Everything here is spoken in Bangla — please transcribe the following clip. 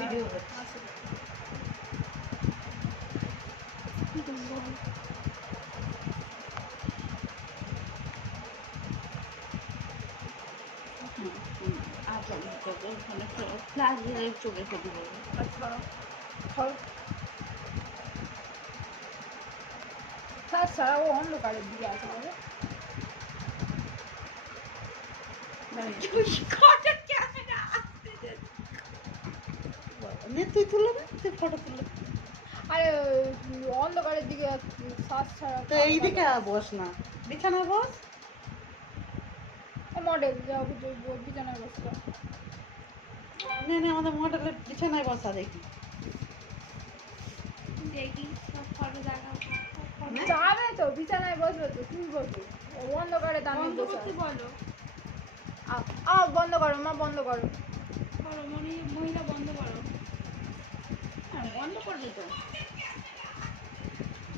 ভিডিও করছি। চোখে ক্ষতি করবে। আচ্ছা তাছাড়া ও অন্ধকারের দিকে আছে বলে তুই তুলে না, তুই ফটো তুলে। আরে অন্ধকারের দিকে শ্বাস ছাড়া তো এইদিকে বস না, বিছানায় বস। মডেল যাও বিছানায় বসলো নে নে, আমাদের মডেলের বিছানায় বসা দেখি। দেখি সব ফটো দেখাবো। যাবে তো বিছানায় বসবে তো তুমি বসবে অন্ধকারে দামি বন্ধ করতে বলো। বন্ধ করো মা, বন্ধ করো। করো মহিলা বন্ধ করো। হ্যাঁ বন্ধ করবে তো।